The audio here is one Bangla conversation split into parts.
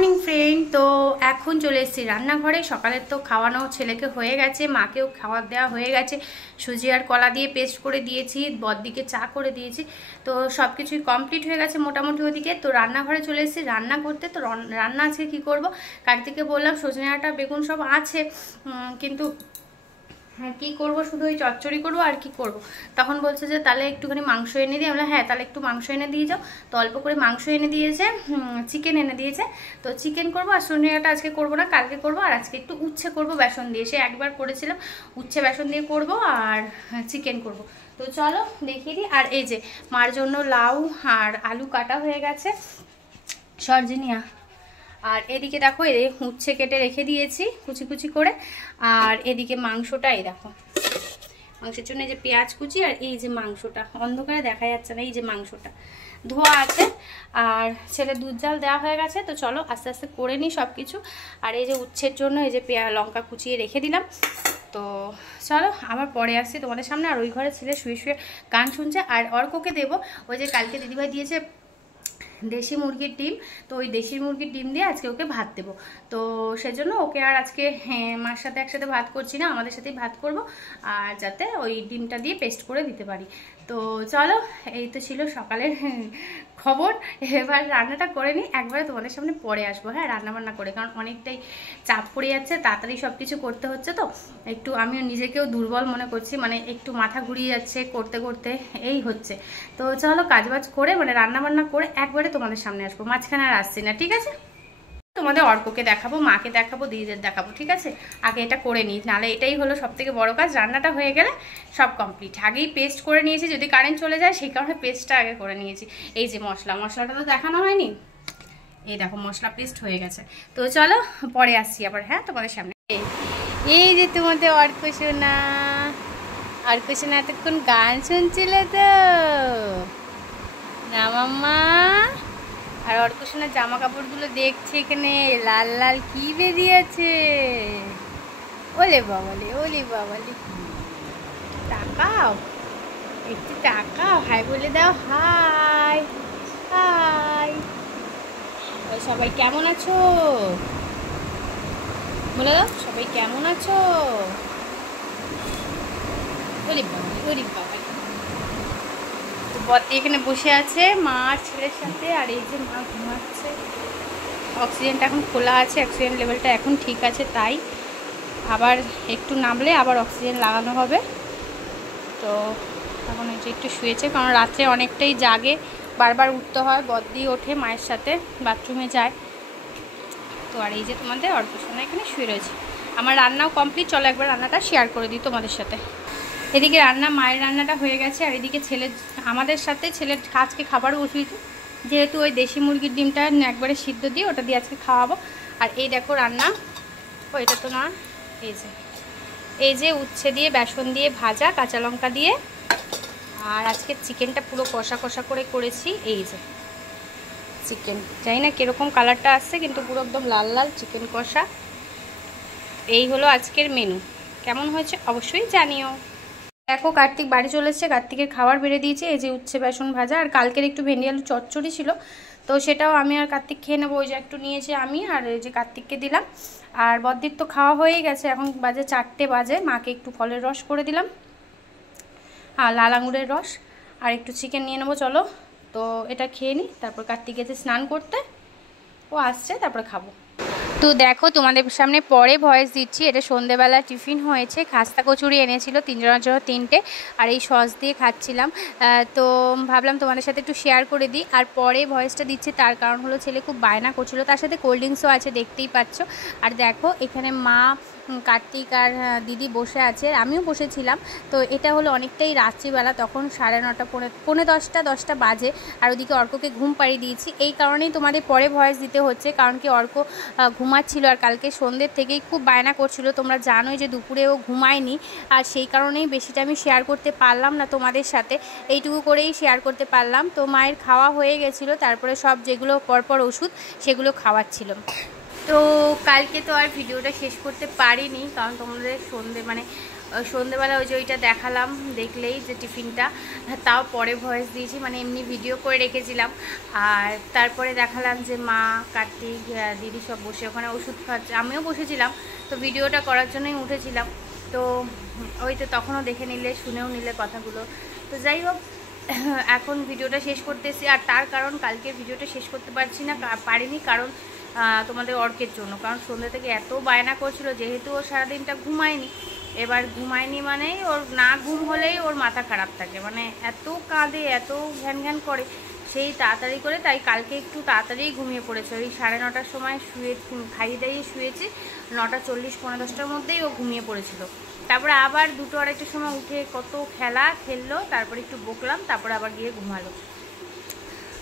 Morning friend. তো এখন চলে এসেছি রান্নাঘরে। সকালের তো খাওয়ানো ছেলেকে হয়ে গেছে, মাকেও খাবার দেওয়া হয়ে গেছে, সুজি আর কলা দিয়ে পেস্ট করে দিয়েছি, বড়দিকে চা করে দিয়েছি। তো সব কিছুই কমপ্লিট হয়ে গেছে মোটামুটি ওদিকে। তো রান্নাঘরে চলে এসেছি রান্না করতে। তো রান্না আজকে কী করবো, কার্তিককে বললাম সজনে ডাঁটা বেগুন সব আছে, কিন্তু হ্যাঁ কী করবো, শুধু ওই চচ্চড়ি করবো আর কি করব। তখন বলছে যে তাহলে একটুখানি মাংস এনে দিই। আমরা হ্যাঁ তাহলে একটু মাংস এনে দিয়ে যাও। তো অল্প করে মাংস এনে দিয়েছে, চিকেন এনে দিয়েছে। তো চিকেন করবো আর সজনেটা আজকে করবো না, কালকে করবো। আর আজকে একটু উচ্ছে করবো বেসন দিয়ে, সে একবার করেছিলাম উচ্ছে বেসন দিয়ে করবো আর চিকেন করব। তো চলো দেখিয়ে দিই। আর এই যে মার জন্য লাউ আর আলু কাটা হয়ে গেছে, সরজিনিয়া। আর এদিকে দেখো এই উচ্ছে কেটে রেখে দিয়েছি কুচি কুচি করে। আর এদিকে মাংসটা এই দেখো, মাংসের জন্য এই যে পেঁয়াজ কুচি, আর এই যে মাংসটা অন্ধকারে দেখা যাচ্ছে না, এই যে মাংসটা ধোয়া আছে। আর ছেলে দুধ জাল দেওয়া হয়ে গেছে। তো চলো আস্তে আস্তে করে নিই সব কিছু। আর এই যে উচ্ছের জন্য এই যে লঙ্কা কুচিয়ে রেখে দিলাম। তো চলো আবার পরে আসছি তোমাদের সামনে। আর ওই ঘরে ছেলে শুয়ে শুয়ে গান শুনছে। আর অর্ককে দেবো ওই যে কালকে দিদিভাই দিয়েছে দেশি মুরগির ডিম, তো ওই দেশি মুরগির ডিম দিয়ে আজকে ওকে ভাত দেবো। তো সেজন্য ওকে আর আজকে মার সাথে একসাথে ভাত করছি না, আমাদের সাথেই ভাত করব। আর যাতে ওই ডিমটা দিয়ে পেস্ট করে দিতে পারি। তো চলো এই তো ছিল সকালের খবর। এবার রান্নাটা করে নিই, একবারে তোমাদের সামনে পরে আসবো। হ্যাঁ রান্নাবান্না করে, কারণ অনেকটাই চাপ পড়ে যাচ্ছে, তাড়াতাড়ি সব কিছু করতে হচ্ছে। তো একটু আমিও নিজেকেও দুর্বল মনে করছি, মানে একটু মাথা ঘুরিয়ে যাচ্ছে করতে করতে, এই হচ্ছে। তো চলো কাজবাজ করে মানে রান্নাবান্না করে একবারে তোমাদের সামনে আসবো, মাঝখানে আর আসছি না, ঠিক আছে? তোমাদের অর্ককে দেখাবো, মাকে দেখাবো, দিদিদের দেখাবো, ঠিক আছে? আগে এটা করে নিই, নাহলে এটাই হলো সব থেকে বড় কাজ। রান্নাটা হয়ে গেলে সব কমপ্লিট। আগেই পেস্ট করে নিয়েছি, যদি কারেন্ট চলে যায় সেই কারণে পেস্টটা আগে করে নিয়েছি। এই যে মশলাটা তো দেখানো হয়নি, এই দেখো মশলা পেস্ট হয়ে গেছে। তো চলো পরে আসছি আবার, হ্যাঁ তোমাদের সামনে। এই যে তোমাদের অর্কসোনা এতক্ষণ গান শুনছিল তো না মাম্মা? আর অর্কসোনার জামা কাপড়গুলো দেখছে, এখানে লাল লাল কি বেরিয়েছে। ওলে বাবালে, ওলে বাবালে, তাকাও একটু, তাকাও, হাই বলে দাও, হাই হাই। সবাই কেমন আছো বলে দাও, সবাই কেমন আছো? ওরে বাবালে, ওরে বাবালে। তো বদ্দি এখানে বসে আছে মা আর ছেলের সাথে। আর এই যে মা ঘুমাচ্ছে। অক্সিজেনটা এখন খোলা আছে, অক্সিজেন লেভেলটা এখন ঠিক আছে, তাই আবার একটু নামলে আবার অক্সিজেন লাগানো হবে। তো এখন এই যে একটু শুয়েছে, কারণ রাত্রে অনেকটাই জাগে, বারবার উঠতে হয়। বদ্দি ওঠে মায়ের সাথে, বাথরুমে যায়। তো আর এই যে তোমাদের অর্কসোনা এখানে শুয়ে রয়েছে। আমার রান্নাও কমপ্লিট, চলো একবার রান্নাটা শেয়ার করে দিই তোমাদের সাথে। এদিকে মায়ের রান্নাটা হয়ে গেছে। আর এদিকে আমাদের সাথে ছেলের আজকে খাবারও বসিয়েছি, যেহেতু ওই দেশি মুরগির ডিমটা একবারে সিদ্ধ দিয়ে ওটা দিয়ে আজকে খাওয়াবো। আর এই দেখো রান্না, ও এটা তো না, এই যে উচ্ছে দিয়ে বেসন দিয়ে ভাজা, কাঁচা লঙ্কা দিয়ে। আর আজকে চিকেনটা পুরো কষা কষা করে করেছি। এই যে চিকেন, জানি না কীরকম কালারটা আসছে, কিন্তু পুরো একদম লাল লাল চিকেন কষা। এই হলো আজকের মেনু, কেমন হয়েছে অবশ্যই জানিও। দেখো কার্তিক বাড়ি চলে এসেছে, কার্তিকের খাবার বেড়ে দিয়েছে। এই যে উচ্ছে বেসন ভাজা, আর কালকের একটু ভেন্ডি আলু চচ্চড়ি ছিল, তো সেটাও আমি আর কার্তিক খেয়ে নেবো। ওই যে একটু নিয়েছি আমি, আর এই যে কার্তিককে দিলাম। আর বদ্দির তো খাওয়া হয়েই গেছে, এখন বাজে 4টে বাজে। মাকে একটু ফলের রস করে দিলাম, আর লাল আঙুরের রস, আর একটু চিকেন নিয়ে নেবো। চলো তো এটা খেয়ে নিই, তারপর কার্তিক গেছে স্নান করতে, ও আসছে তারপর খাবো। তো দেখো তোমাদের সামনে পরে ভয়েস দিচ্ছি। এটা সন্ধেবেলা টিফিন হয়েছে, খাস্তা কচুরি এনেছিল 3 জনের জন্য 3টে, আর এই সস দিয়ে খাচ্ছিলাম। তো ভাবলাম তোমাদের সাথে একটু শেয়ার করে দিই। আর পরে ভয়েসটা দিচ্ছি তার কারণ হলো ছেলে খুব বায়না করছিল, তার সাথে কোল্ড ড্রিঙ্কসও আছে, দেখতেই পাচ্ছ। আর দেখো এখানে মা, কার্তিক আর দিদি বসে আছে, আমিও বসেছিলাম। তো এটা হলো অনেকটাই রাত্রিবেলা, তখন 9:30 পৌনে 10টা বাজে। আর ওদিকে অর্ককে ঘুম পাড়িয়ে দিয়েছি, এই কারণেই তোমাদের পরে ভয়েস দিতে হচ্ছে, কারণ কি অর্ক ঘুমাচ্ছিল। আর কালকে সন্ধ্যের থেকেই খুব বায়না করছিল, তোমরা জানোই যে দুপুরে ও ঘুমায়নি। আর সেই কারণেই বেশিটা আমি শেয়ার করতে পারলাম না তোমাদের সাথে, এইটুকু করেই শেয়ার করতে পারলাম। তো মায়ের খাওয়া হয়ে গেছিলো, তারপরে সব যেগুলো পরপর ওষুধ সেগুলো খাওয়াচ্ছিল। তো কালকে তো আর ভিডিওটা শেষ করতে পারিনি, কারণ তোমাদের সন্ধে মানে সন্ধেবেলা ওই যে ওইটা দেখালাম, দেখলেই যে টিফিনটা, তাও পরে ভয়েস দিয়েছি, মানে এমনি ভিডিও করে রেখেছিলাম। আর তারপরে দেখালাম যে মা, কার্তিক, দিদি সব বসে ওখানে ওষুধ খাচ্ছে, আমিও বসেছিলাম, তো ভিডিওটা করার জন্যই উঠেছিলাম। তো ওই তো তখনও দেখে নিলে, শুনেও নিলে কথাগুলো। তো যাই হোক, এখন ভিডিওটা শেষ করতেছি। আর তার কারণ কালকে ভিডিওটা শেষ করতে পারিনি কারণ তোমাদের অর্কের জন্য। কারণ সন্ধ্যে থেকে এত বায়না করছিল, যেহেতু ও সারাদিনটা ঘুমায়নি। এবার ঘুমায়নি মানেই ওর না ঘুম হলেই ওর মাথা খারাপ থাকে, মানে এত কাঁদে, এত ঘ্যান ঘ্যান করে, সেই তাড়াতাড়ি করে। তাই কালকে একটু তাড়াতাড়ি ঘুমিয়ে পড়েছে। ওই 9:30টার সময় খাইয়ে দাইয়ে শুয়েছি, 9:40 পৌনে 10টার মধ্যেই ও ঘুমিয়ে পড়েছিল। তারপরে আবার 2টো আড়াইটার সময় উঠে কত খেললো, তারপরে একটু বকলাম, তারপরে আবার গিয়ে ঘুমালো।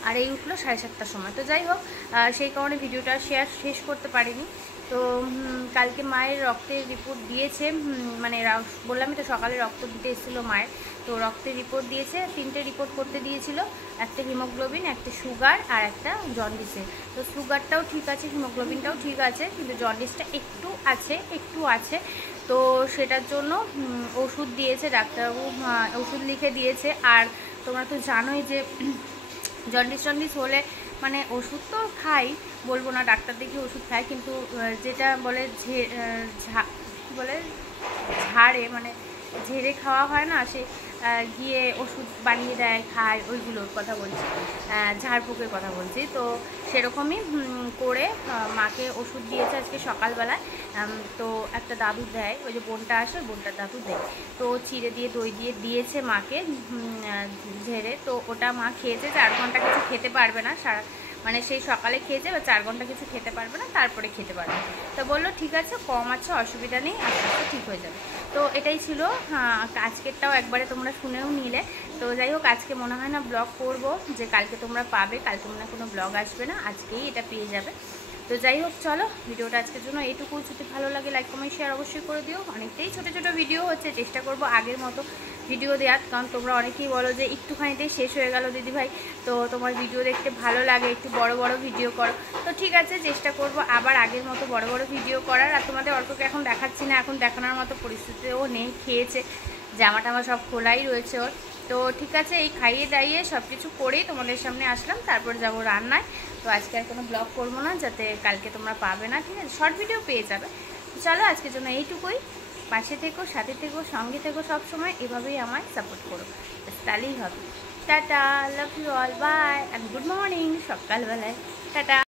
আর এই উঠলো 7:30টার সময়। তো যাই হোক, সেই কারণে ভিডিওটা শেষ করতে পারিনি। তো কালকে মায়ের রক্তের রিপোর্ট দিয়েছে, মানে বললামই তো সকালে রক্ত দিতে এসেছিলো মায়ের। তো রক্তের রিপোর্ট দিয়েছে, 3টে রিপোর্ট করতে দিয়েছিল, একটা হিমোগ্লোবিন, একটা সুগার আর একটা জন্ডিসের। তো সুগারটাও ঠিক আছে, হিমোগ্লোবিনটাও ঠিক আছে, কিন্তু জন্ডিসটা একটু আছে। তো সেটার জন্য ওষুধ দিয়েছে ডাক্তারবাবু, ওষুধ লিখে দিয়েছে। আর তোমরা তো জানোই যে জন্ডিস হলে মানে ওষুধ তো খাই, বলবো না ডাক্তার দেখিয়ে ওষুধ খাই, কিন্তু যেটা বলে বলে ঝাড়ে, মানে ঝেড়ে খাওয়া হয় না, সে গিয়ে ওষুধ বানিয়ে দেয়, খায়, ওইগুলোর কথা বলছি, ঝাড়ফুঁকের কথা বলছি। তো সেরকমই করে মাকে ওষুধ দিয়েছে আজকে সকালবেলায়। তো একটা দাদু দেয়, ওই যে বোনটা আসে, বোনটার দাদু দেয়, তো চিড়ে দিয়ে দই দিয়ে দিয়েছে মাকে ঝেড়ে। তো ওটা মা খেয়েছে, 4 ঘন্টা কিছু খেতে পারবে না, মানে সেই সকালে খেয়েছে, বা 4 ঘন্টা কিছু খেতে পারবে না, তারপরে খেতে পারবে। তো বললো ঠিক আছে, কম আছে, অসুবিধা নেই, আস্তে আস্তে ঠিক হয়ে যাবে। তো এটাই ছিল, আজকেরটাও একবারে তোমরা শুনেও নিলে। তো যাই হোক, আজকে মনে হয় না ব্লগ করব, যে কালকে তোমরা পাবে, কালকে মনে হয় কোনো ব্লগ আসবে না, আজকেই এটা পেয়ে যাবে। তো যাই হোক, চলো ভিডিওটা আজকের জন্য এইটুকু। যদি ভালো লাগে লাইক কমেন্ট শেয়ার অবশ্যই করে দিও। অনেকটাই ছোটো ছোটো ভিডিও হচ্ছে, চেষ্টা করব আগের মতো ভিডিও দেওয়ার, কারণ তোমরা অনেকেই বলো যে একটুখানিতেই শেষ হয়ে গেল দিদিভাই, তো তোমার ভিডিও দেখতে ভালো লাগে, একটু বড় বড় ভিডিও করো। তো ঠিক আছে, চেষ্টা করব আবার আগের মতো বড় বড় ভিডিও করার। আর তোমাদের অর্ককে এখন দেখাচ্ছি না, এখন দেখানোর মতো পরিস্থিতিও নেই, খেয়েছে, জামা টামা সব খোলাই রয়েছে ওর। তো ঠিক আছে, এই খাইয়ে দাইয়ে সব কিছু করেই তোমাদের সামনে আসলাম, তারপর যাব রান্নায়। তো আজকে আর কোনো ব্লগ করবো না, যাতে কালকে তোমরা পাবে না, ঠিক আছে, শর্ট ভিডিও পেয়ে যাবে। চলো আজকের জন্য এইটুকুই। পাশে থেকো, সাথে থেকো, সঙ্গে থেকো, সবসময় এভাবেই আমায় সাপোর্ট করো, তাহলেই হবে। Tata, love you all, bye and good morning সকালবেলায়, টাটা।